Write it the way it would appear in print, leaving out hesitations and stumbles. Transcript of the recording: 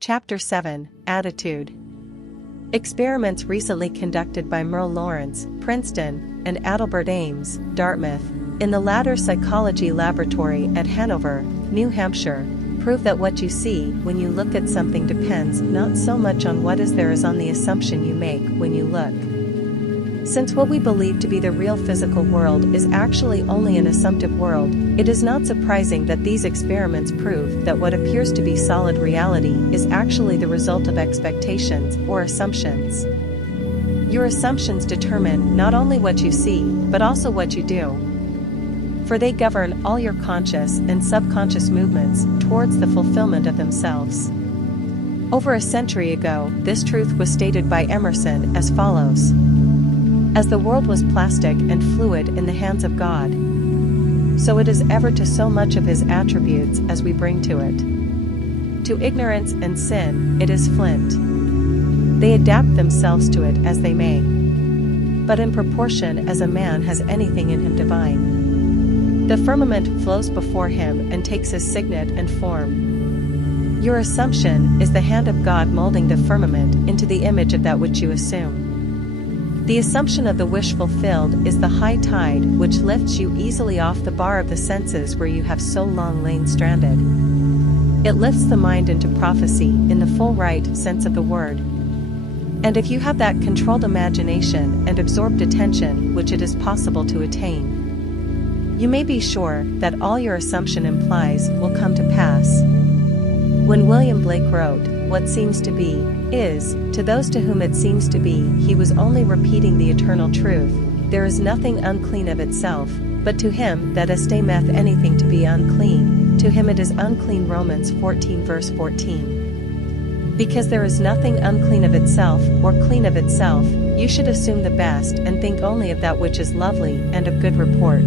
Chapter 7, Attitude. Experiments recently conducted by Merle Lawrence, Princeton, and Adelbert Ames, Dartmouth, in the latter psychology laboratory at Hanover, New Hampshire, prove that what you see when you look at something depends not so much on what is there as on the assumption you make when you look. Since what we believe to be the real physical world is actually only an assumptive world, it is not surprising that these experiments prove that what appears to be solid reality is actually the result of expectations or assumptions. Your assumptions determine not only what you see, but also what you do. For they govern all your conscious and subconscious movements towards the fulfillment of themselves. Over a century ago, this truth was stated by Emerson as follows: as the world was plastic and fluid in the hands of God, so it is ever to so much of His attributes as we bring to it. To ignorance and sin, it is flint. They adapt themselves to it as they may, but in proportion as a man has anything in him divine. The firmament flows before him and takes his signet and form. Your assumption is the hand of God molding the firmament into the image of that which you assume. The assumption of the wish fulfilled is the high tide which lifts you easily off the bar of the senses where you have so long lain stranded. It lifts the mind into prophecy in the full right sense of the word. And if you have that controlled imagination and absorbed attention which it is possible to attain, you may be sure that all your assumption implies will come to pass. When William Blake wrote, "What seems to be, is, to those to whom it seems to be," he was only repeating the eternal truth: there is nothing unclean of itself, but to him that esteemeth anything to be unclean, to him it is unclean. Romans 14 verse 14. Because there is nothing unclean of itself or clean of itself, you should assume the best and think only of that which is lovely and of good report.